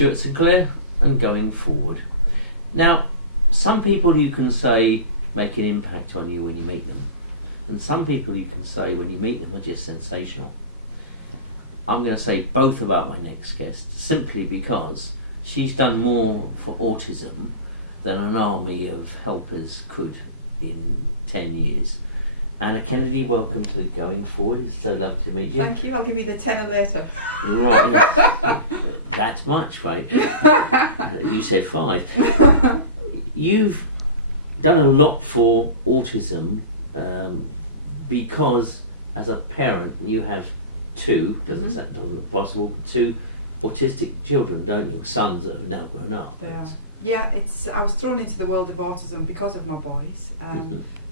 Stuart Sinclair and Going Forward. Now, some people you can say make an impact on you when you meet them, and some people you can say when you meet them are just sensational. I'm going to say both about my next guest, simply because she's done more for autism than an army of helpers could in 10 years. Anna Kennedy, welcome to Going Forward. It's so lovely to meet you. Thank you. I'll give you the tenner later. Right. That's much, right? You said 5. You've done a lot for autism because, as a parent, you have 2, doesn't look possible, but 2 autistic children, don't you? Sons that have now grown up. Yeah, I was thrown into the world of autism because of my boys.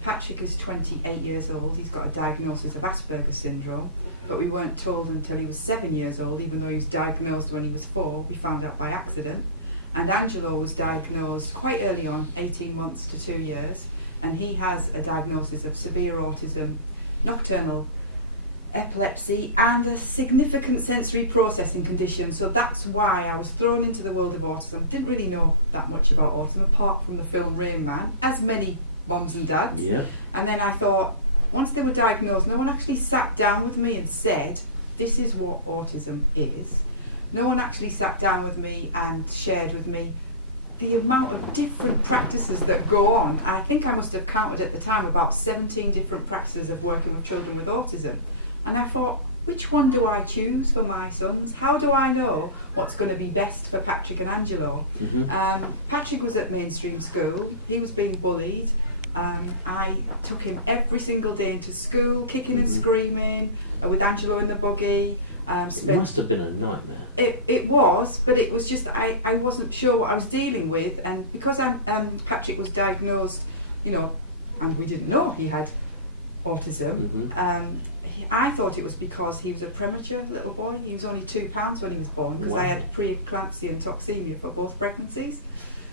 Patrick is 28 years old. He's got a diagnosis of Asperger's syndrome, but we weren't told until he was 7 years old, even though he was diagnosed when he was 4. We found out by accident. And Angelo was diagnosed quite early on, 18 months to 2 years, and he has a diagnosis of severe autism, nocturnal epilepsy, and a significant sensory processing condition. So that's why I was thrown into the world of autism. Didn't really know that much about autism apart from the film Rain Man, as many mums and dads. Yeah. And then I thought, once they were diagnosed, no one actually sat down with me and said, this is what autism is. No one actually sat down with me and shared with me the amount of different practices that go on. I think I must have counted at the time about 17 different practices of working with children with autism. And I thought, which one do I choose for my sons? How do I know what's going to be best for Patrick and Angelo? Patrick was at mainstream school. He was being bullied. I took him every single day into school, kicking and screaming, with Angelo in the buggy. It must have been a nightmare. It was, but it was just, I wasn't sure what I was dealing with, and because Patrick was diagnosed, and we didn't know he had autism, I thought it was because he was a premature little boy. He was only 2 pounds when he was born, because I had preeclampsia and toxemia for both pregnancies.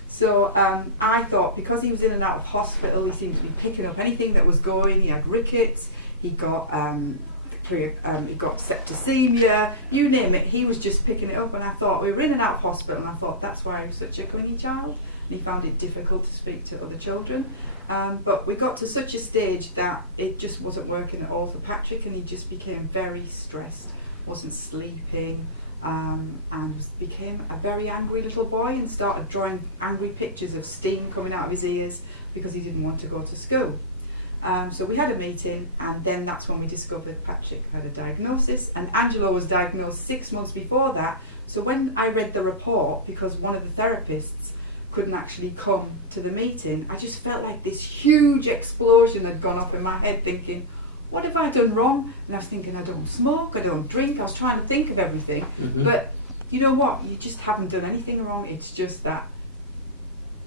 So I thought because he was in and out of hospital, he seemed to be picking up anything that was going. He had rickets, he got septicemia, you name it, he was just picking it up. And I thought, we were in and out of hospital, and I thought that's why he was such a clingy child, and he found it difficult to speak to other children. But we got to such a stage that it just wasn't working at all for Patrick, and he just became very stressed, wasn't sleeping, and became a very angry little boy, and started drawing angry pictures of steam coming out of his ears because he didn't want to go to school. So we had a meeting, and then that's when we discovered Patrick had a diagnosis, and Angelo was diagnosed 6 months before that. So when I read the report, because one of the therapists couldn't actually come to the meeting, I just felt like this huge explosion had gone off in my head, thinking, what have I done wrong? And I was thinking, I don't smoke, I don't drink. I was trying to think of everything, but you know what? You just haven't done anything wrong. It's just that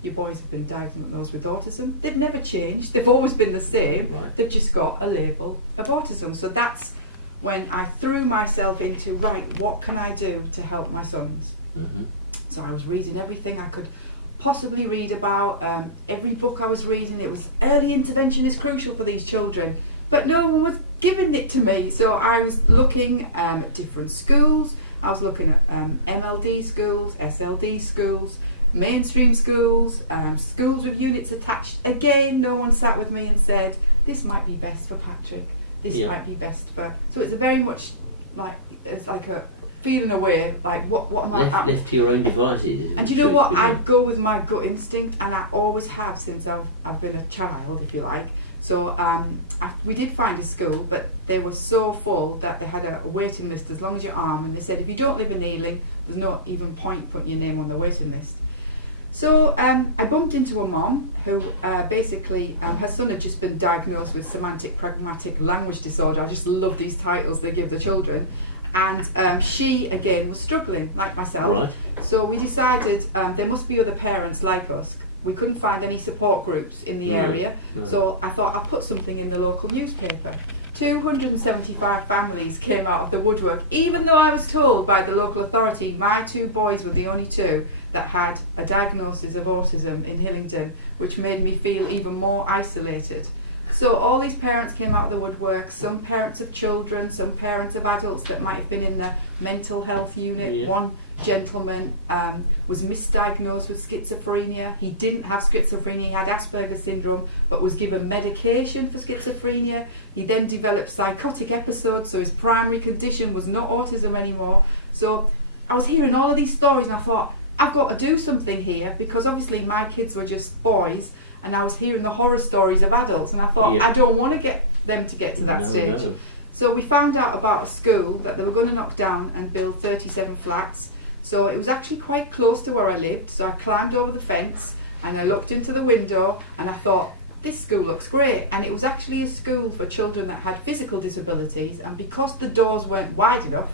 your boys have been diagnosed with autism. They've never changed. They've always been the same. Right. They've just got a label of autism. So that's when I threw myself into, right, what can I do to help my sons? So I was reading everything I could possibly read about. Every book I was reading, it was early intervention is crucial for these children. But no one was giving it to me. So I was looking at different schools. I was looking at MLD schools, SLD schools, mainstream schools, schools with units attached. Again, no one sat with me and said, this might be best for Patrick, this might be best for... So it's a very much like, it's like a feeling away, like what am I... Left to your own devices. And you know what, I go with my gut instinct, and I always have since I've been a child, if you like. So we did find a school, but they were so full that they had a waiting list as long as your arm, and they said if you don't live in Ealing, there's no even point putting your name on the waiting list. So I bumped into a mom who basically, her son had just been diagnosed with semantic pragmatic language disorder. I just love these titles they give the children. And she, again, was struggling, like myself. Right. So we decided there must be other parents like us. We couldn't find any support groups in the area. So I thought I'll put something in the local newspaper. 275 families came out of the woodwork, even though I was told by the local authority my 2 boys were the only 2 that had a diagnosis of autism in Hillingdon, which made me feel even more isolated. So all these parents came out of the woodwork, some parents of children, some parents of adults that might have been in the mental health unit. One gentleman was misdiagnosed with schizophrenia. He didn't have schizophrenia, he had Asperger's syndrome, but was given medication for schizophrenia. He then developed psychotic episodes, so his primary condition was not autism anymore. So I was hearing all of these stories and I thought, I've got to do something here, because obviously my kids were just boys and I was hearing the horror stories of adults, and I thought, I don't want to get them to get to that stage. No. So we found out about a school that they were going to knock down and build 37 flats. So it was actually quite close to where I lived, so I climbed over the fence and I looked into the window and I thought, this school looks great. And it was actually a school for children that had physical disabilities, and because the doors weren't wide enough,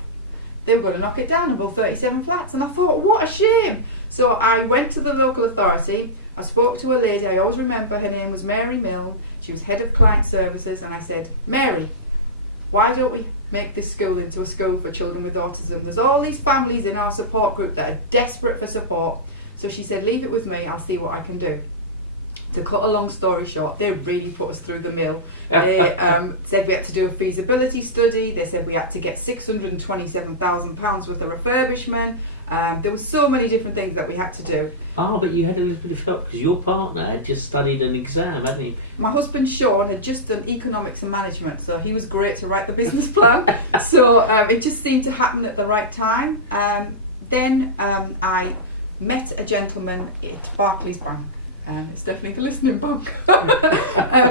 they were going to knock it down and build 37 flats. And I thought, what a shame. So I went to the local authority, I spoke to a lady, I always remember her name was Mary Milne, she was head of client services, and I said, Mary, why don't we make this school into a school for children with autism? There's all these families in our support group that are desperate for support. So she said, leave it with me, I'll see what I can do. To cut a long story short, they really put us through the mill. They said we had to do a feasibility study. They said we had to get £627,000 worth of refurbishment. There were so many different things that we had to do. Oh, but you had a little bit of help because your partner had just studied an exam, hadn't he? My husband Sean had just done economics and management, so he was great to write the business plan. So it just seemed to happen at the right time. Then I met a gentleman at Barclays Bank. It's definitely the listening bank.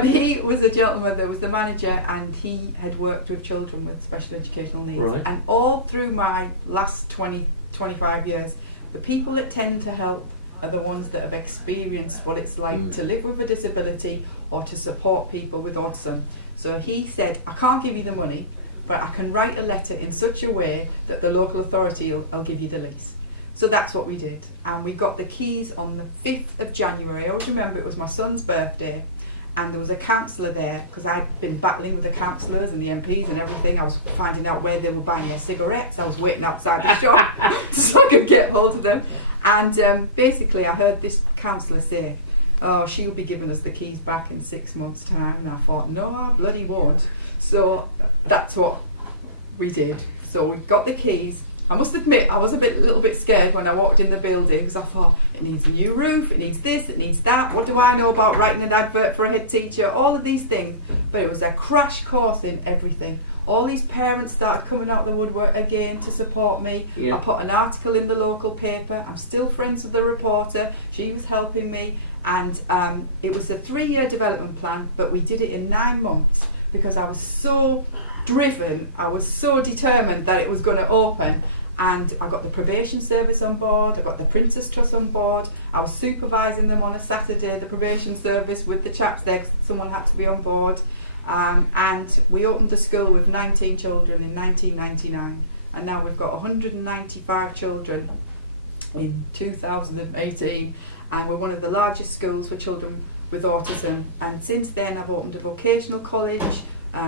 He was a gentleman that was the manager, and he had worked with children with special educational needs. Right. And all through my last 25 years, the people that tend to help are the ones that have experienced what it's like to live with a disability or to support people with autism. So he said, I can't give you the money, but I can write a letter in such a way that the local authority will give you the lease. So that's what we did, and we got the keys on the 5th of January. I always remember it was my son's birthday, and there was a councillor there, because I'd been battling with the councillors and the MPs and everything. I was finding out where they were buying their cigarettes. I was waiting outside the shop so I could get hold of them. And basically I heard this councillor say, oh, she'll be giving us the keys back in 6 months' time. And I thought, no, I bloody won't. So that's what we did. So we got the keys. I must admit, I was a little bit scared when I walked in the building, because I thought, it needs a new roof, it needs this, it needs that. What do I know about writing an advert for a head teacher? All of these things. But it was a crash course in everything. All these parents started coming out of the woodwork again to support me. Yeah. I put an article in the local paper. I'm still friends with the reporter. She was helping me. And it was a 3-year development plan, but we did it in 9 months, because I was so driven, I was so determined that it was going to open. And I got the probation service on board, I got the Princess Trust on board, I was supervising them on a Saturday, the probation service, with the chaps there, 'cause someone had to be on board. And we opened the school with 19 children in 1999, and now we've got 195 children in 2018, and we're one of the largest schools for children with autism. And since then I've opened a vocational college,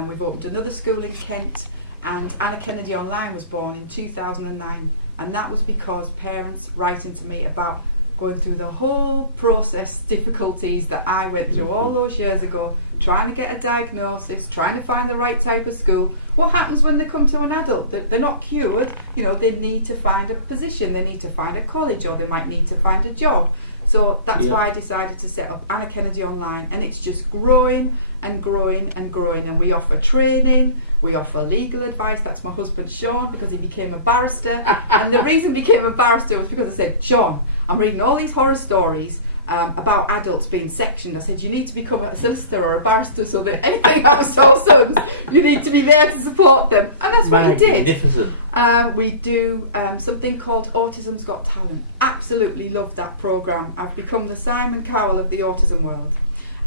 we've opened another school in Kent, and Anna Kennedy Online was born in 2009, and that was because parents writing to me about going through the whole process difficulties that I went through all those years ago, trying to get a diagnosis, trying to find the right type of school. What happens when they come to an adult? They're not cured, you know, they need to find a position, they need to find a college, or they might need to find a job. So that's why I decided to set up Anna Kennedy Online, and it's just growing and growing and growing. And we offer training, we offer legal advice. That's my husband Sean, because he became a barrister. And the reason he became a barrister was because I said, Sean, I'm reading all these horror stories about adults being sectioned. I said, you need to become a solicitor or a barrister, so that anything happens to our sons, you need to be there to support them. And that's what we did. We do something called Autism's Got Talent. Absolutely love that programme. I've become the Simon Cowell of the autism world.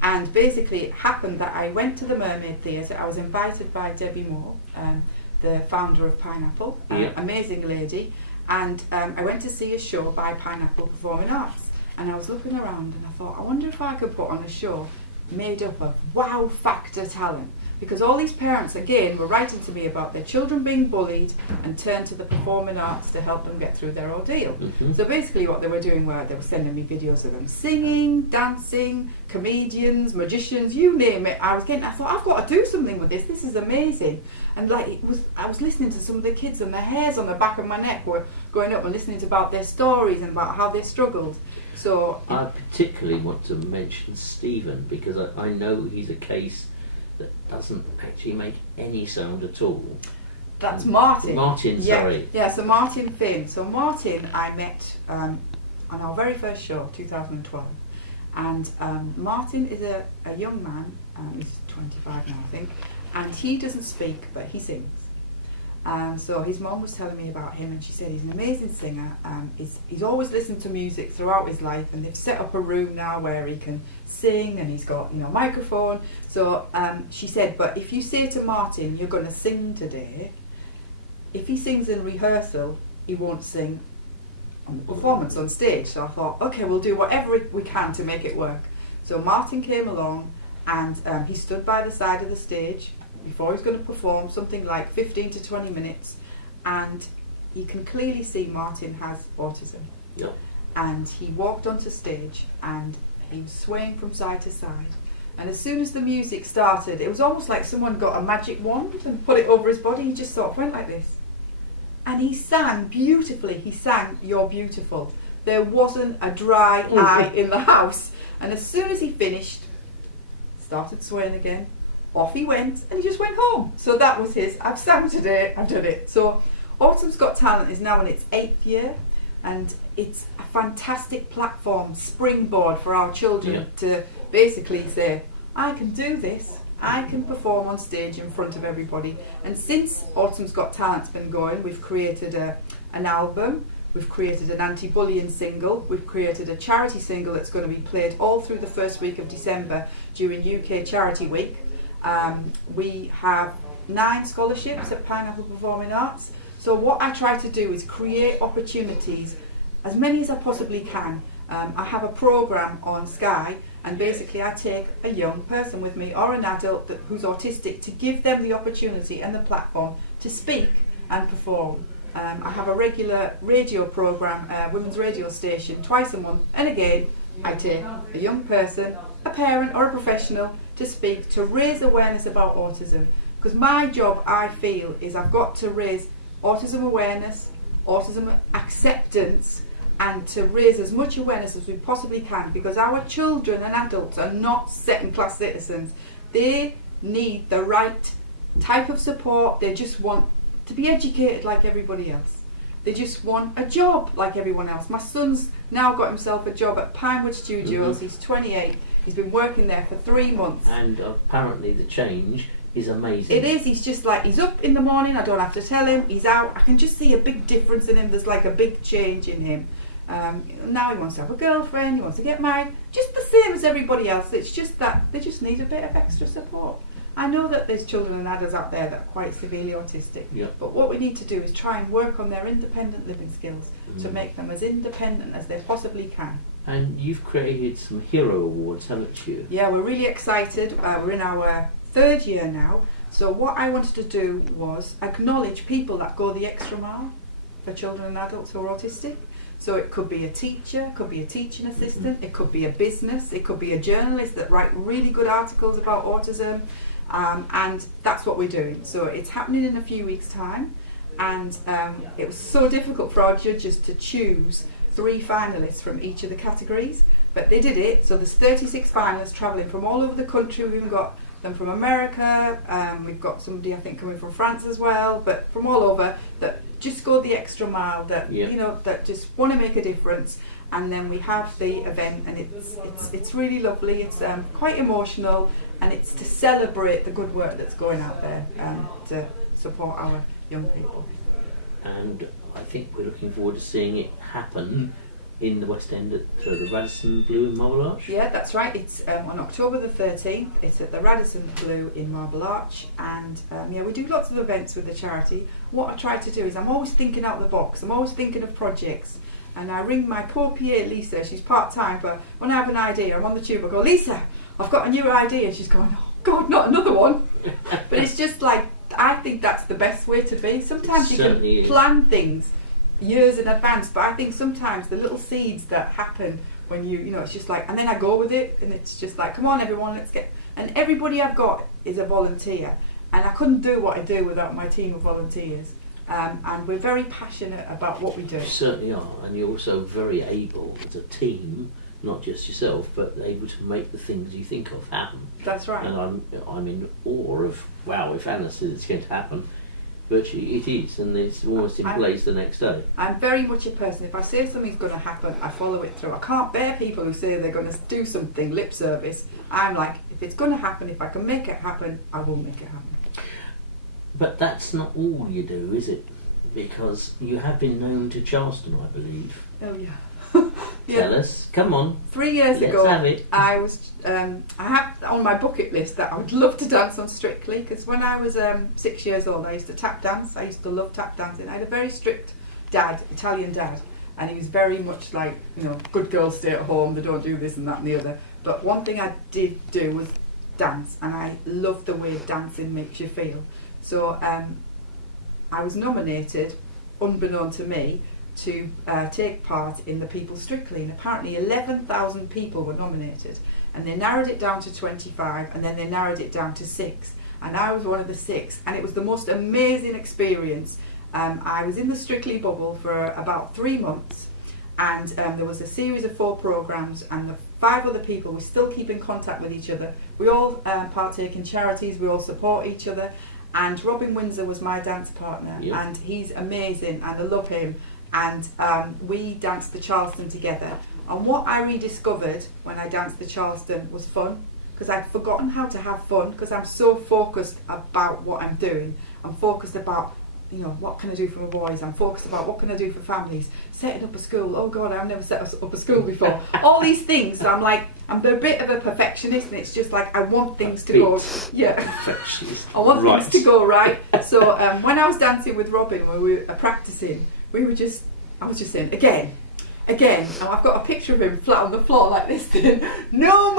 And basically it happened that I went to the Mermaid Theatre. I was invited by Debbie Moore, the founder of Pineapple, amazing lady. And I went to see a show by Pineapple Performing Arts. And I was looking around and I thought, I wonder if I could put on a show made up of wow factor talent. because all these parents, again, were writing to me about their children being bullied and turned to the performing arts to help them get through their ordeal. So basically what they were doing were they were sending me videos of them singing, dancing, comedians, magicians, you name it. I thought, I've got to do something with this. This is amazing. And I was listening to some of the kids and their hairs on the back of my neck were going up and listening about their stories and about how they struggled. So I particularly want to mention Stephen, because I know he's a case that doesn't actually make any sound at all. That's Martin. Martin, sorry. Yeah, so Martin Finn. So Martin I met on our very first show, 2012. And Martin is a young man, he's 25 now I think, and he doesn't speak but he sings. So his mum was telling me about him and she said he's an amazing singer. He's always listened to music throughout his life, and they've set up a room now where he can sing and he's got, you know, a microphone. So she said, but if you say to Martin you're going to sing today, if he sings in rehearsal he won't sing on the performance on stage. So I thought, okay, we'll do whatever we can to make it work. So Martin came along and he stood by the side of the stage before he was going to perform, something like 15 to 20 minutes, and you can clearly see Martin has autism. Yep. And he walked onto stage and he was swaying from side to side, and as soon as the music started it was almost like someone got a magic wand and put it over his body. He just sort of went like this and he sang beautifully. He sang "You're Beautiful." There wasn't a dry eye in the house, and as soon as he finished, started swaying again, off he went and he just went home. So that was his, I've sang today, I've done it. So Autism's Got Talent is now in its 8th year, and it's a fantastic platform, springboard for our children to basically say, I can do this, I can perform on stage in front of everybody. And since Autism's Got Talent's been going, we've created an album, we've created an anti-bullying single, we've created a charity single that's going to be played all through the first week of December during UK Charity Week. We have 9 scholarships at Pineapple Performing Arts. So what I try to do is create opportunities, as many as I possibly can. I have a programme on Sky, and basically I take a young person with me or an adult who's autistic to give them the opportunity and the platform to speak and perform. I have a regular radio programme, women's radio station, twice a month, and again I take a young person, a parent or a professional to speak, to raise awareness about autism. Because my job, I feel, is I've got to raise autism awareness, autism acceptance, and to raise as much awareness as we possibly can, because our children and adults are not second-class citizens. They need the right type of support. They just want to be educated like everybody else. They just want a job like everyone else. My son's now got himself a job at Pinewood Studios. He's 28. He's been working there for 3 months. And apparently the change is amazing. It is. He's just like, he's up in the morning, I don't have to tell him. He's out. I can just see a big difference in him. There's like a big change in him. Now he wants to have a girlfriend, he wants to get married. Just the same as everybody else. It's just that they just need a bit of extra support. I know that there's children and adults out there that are quite severely autistic, but what we need to do is try and work on their independent living skills to make them as independent as they possibly can. And you've created some hero awards, haven't you? Yeah, we're really excited. We're in our 3rd year now. So what I wanted to do was acknowledge people that go the extra mile for children and adults who are autistic. So it could be a teacher, it could be a teaching assistant, it could be a business, it could be a journalist that write really good articles about autism. And that's what we're doing. So it's happening in a few weeks' time, and it was so difficult for our judges to choose 3 finalists from each of the categories, but they did it. So there's 36 finalists travelling from all over the country. We've even got them from America, we've got somebody I think coming from France as well, but from all over that just go the extra mile, that you know, that just want to make a difference. And then we have the event, and it's really lovely. It's quite emotional, and it's to celebrate the good work that's going out there to support our young people. And I think we're looking forward to seeing it happen in the West End at the Radisson Blu in Marble Arch. Yeah, that's right. It's on October the 13th. It's at the Radisson Blu in Marble Arch, and yeah, we do lots of events with the charity. What I try to do is I'm always thinking out the box. I'm always thinking of projects. And I ring my poor PA, Lisa. She's part-time, but when I have an idea, I'm on the tube, I go, Lisa, I've got a new idea. And she's going, oh God, not another one. just like, I think that's the best way to be. Sometimes It you can certainly is. plan things years in advance, but I think sometimes the little seeds that happen when you know, it's just like, and then I go with it, and it's just like, come on everyone, let's get, and everybody I've got is a volunteer, and I couldn't do what I do without my team of volunteers. And we're very passionate about what we do. You certainly are, and you're also very able as a team, not just yourself, but able to make the things you think of happen. That's right. And I'm in awe of, wow, if Anna says it's going to happen, virtually it is, and it's almost in place the next day. I'm very much a person, if I say something's going to happen, I follow it through. I can't bear people who say they're going to do something, lip service. I'm like, if it's going to happen, if I can make it happen, I will make it happen. But that's not all you do, is it? Because you have been known to Charleston, I believe. Oh yeah. Tell us, come on. 3 years Let's ago, have it. I was. I had on my bucket list that I would love to dance on Strictly, because when I was 6 years old, I used to tap dance. I used to love tap dancing. I had a very strict dad, Italian dad, and he was very much like, you know, good girls stay at home. They don't do this and that and the other. But one thing I did do was dance, and I love the way dancing makes you feel. So I was nominated, unbeknown to me, to take part in the People's Strictly, and apparently 11,000 people were nominated, and they narrowed it down to 25, and then they narrowed it down to 6, and I was one of the 6, and it was the most amazing experience. I was in the Strictly bubble for about 3 months, and there was a series of 4 programmes, and the 5 other people, we still keep in contact with each other. We all partake in charities, we all support each other, and Robin Windsor was my dance partner, Yeah. and he's amazing, and I love him. And we danced the Charleston together. And what I rediscovered when I danced the Charleston was fun, because I'd forgotten how to have fun, because I'm so focused about what I'm doing. I'm focused about, you know, what can I do for my boys? I'm focused about what can I do for families? Setting up a school. Oh God, I've never set up a school before. All these things. So I'm like, I'm a bit of a perfectionist, and it's just like I want things to go. Yeah, Perfectionist. I want Right. things to go right. So when I was dancing with Robin, when we were practicing, I was just saying, again, and I've got a picture of him flat on the floor like this, then, no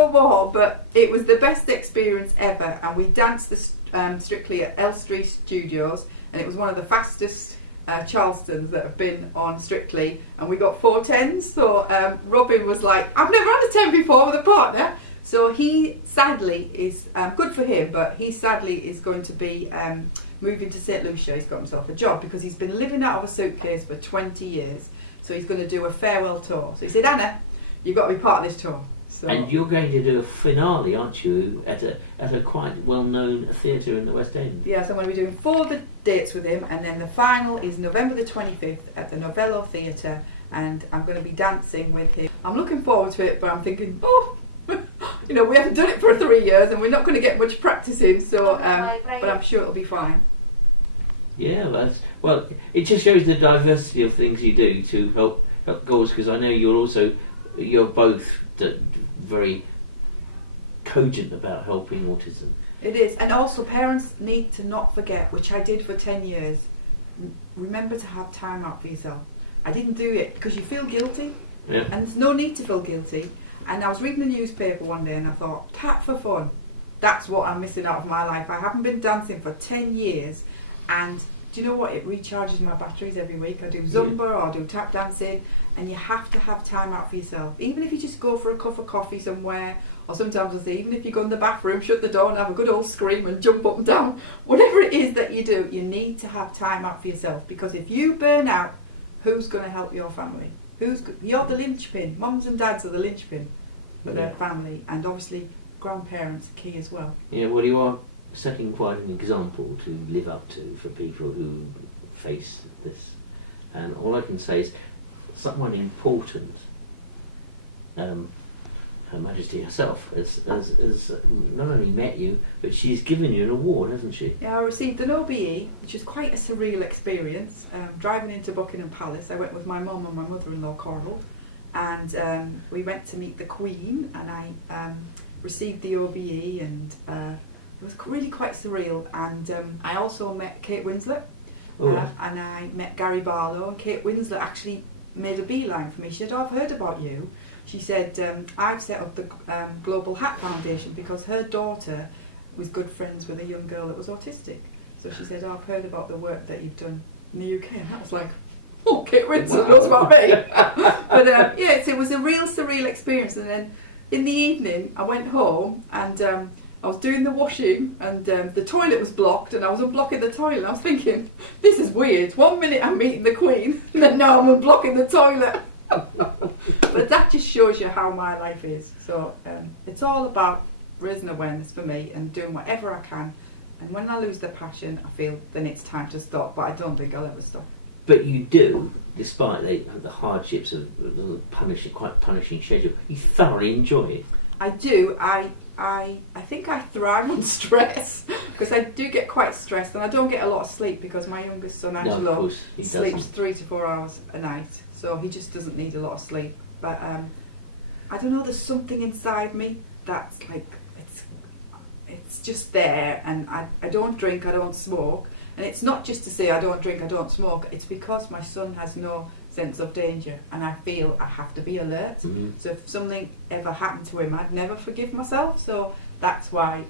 more, but it was the best experience ever, and we danced the Strictly at Elstree Studios, and it was one of the fastest Charlestons that have been on Strictly, and we got 4 10s, so Robin was like, I've never had a 10 before with a partner, so he sadly is, good for him, but he sadly is going to be moving to St Lucia. He's got himself a job because he's been living out of a suitcase for 20 years. So he's going to do a farewell tour. So he said, Anna, you've got to be part of this tour. So, And you're going to do a finale, aren't you, at a quite well-known theatre in the West End? yeah, so I'm going to be doing 4 of the dates with him, and then the final is November the 25th at the Novello Theatre, and I'm going to be dancing with him. I'm looking forward to it, but I'm thinking, oh, you know, we haven't done it for 3 years, and we're not going to get much practice in, so, but I'm sure it'll be fine. Yeah, well, it just shows the diversity of things you do to help goals, because I know you're both very cogent about helping autism. It is, and also parents need to not forget, which I did for 10 years, remember to have time out for yourself. I didn't do it because you feel guilty, Yeah. and there's no need to feel guilty. And I was reading the newspaper one day and I thought, tap for fun, that's what I'm missing out of my life. I haven't been dancing for 10 years, and do you know what, it recharges my batteries every week. I do Zumba or I do tap dancing, and you have to have time out for yourself. Even if you just go for a cup of coffee somewhere, or sometimes I say, even if you go in the bathroom, shut the door and have a good old scream and jump up and down, whatever it is that you do, you need to have time out for yourself, because if you burn out, who's going to help your family? You're the linchpin. Mums and dads are the linchpin for their family, and obviously grandparents are key as well. Yeah, well, you are setting quite an example to live up to for people who face this. And all I can say is, someone important, Her Majesty herself, has not only met you, but she's given you an award, hasn't she? Yeah, I received an OBE, which is quite a surreal experience. Driving into Buckingham Palace, I went with my mum and my mother-in-law, Coral, and we went to meet the Queen, and I received the OBE, and it was really quite surreal. And I also met Kate Winslet, and I met Gary Barlow, and Kate Winslet actually made a beeline for me. She said, oh, I've heard about you. She said, I've set up the Global Hat Foundation because her daughter was good friends with a young girl that was autistic. So she said, "Oh, I've heard about the work that you've done in the UK," and I was like, "Oh, Kate Rinson knows about me." But yes, it was a real surreal experience. And then in the evening, I went home and I was doing the washing, and the toilet was blocked, and I was unblocking the toilet. And I was thinking, this is weird. 1 minute I'm meeting the Queen, and then now I'm unblocking the toilet. But that just shows you how my life is. So it's all about raising awareness for me and doing whatever I can. And when I lose the passion, I feel then it's time to stop. But I don't think I'll ever stop. But you do, despite the hardships of the quite punishing schedule, you thoroughly enjoy it. I do. I think I thrive on stress because I do get quite stressed, and I don't get a lot of sleep because my youngest son Angelo sleeps 3 to 4 hours a night, so he just doesn't need a lot of sleep. But I don't know. There's something inside me that's like it's just there, and I don't drink, I don't smoke, and it's not just to say I don't drink, I don't smoke. It's because my son has no sense of danger, and I feel I have to be alert. Mm-hmm. So if something ever happened to him, I'd never forgive myself. So that's why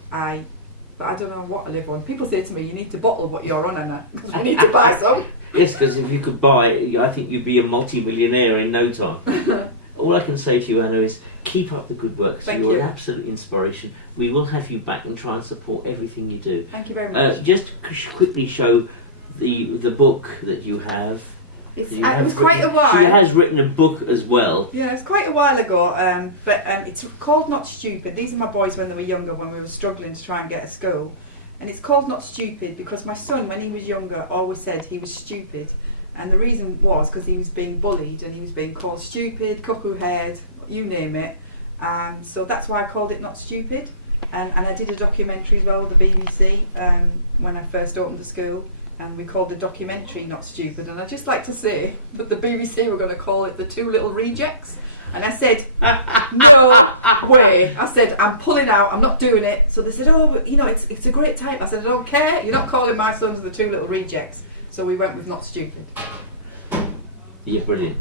but I don't know what I live on. People say to me, "You need to bottle what you're on, Anna, because we need to buy some." Yes, because if you could buy, I think you'd be a multi-millionaire in no time. All I can say to you, Anna, is keep up the good work. So Thank you're you. an absolute inspiration. We will have you back and try and support everything you do. Thank you very much. Just quickly show the book that you have. It was quite a while. She has written a book as well. Yeah, it's quite a while ago, but it's called Not Stupid. These are my boys when they were younger, when we were struggling to try and get a school. And it's called Not Stupid because my son, when he was younger, always said he was stupid. And the reason was because he was being bullied and he was being called stupid, cuckoo-haired, you name it. So that's why I called it Not Stupid. And I did a documentary as well with the BBC when I first opened the school. And we called the documentary Not Stupid. And I'd just like to say that the BBC were going to call it The Two Little Rejects. And I said, no way. I said, I'm pulling out, I'm not doing it. So they said, oh, but, you know, it's a great title. I said, I don't care. You're not calling my sons The Two Little Rejects. So we went with Not Stupid. You're brilliant.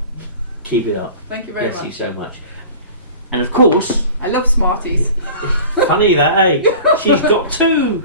Keep it up. Thank you very much. much. Bless you so much. And of course... I love Smarties. Funny that, eh? She's got two.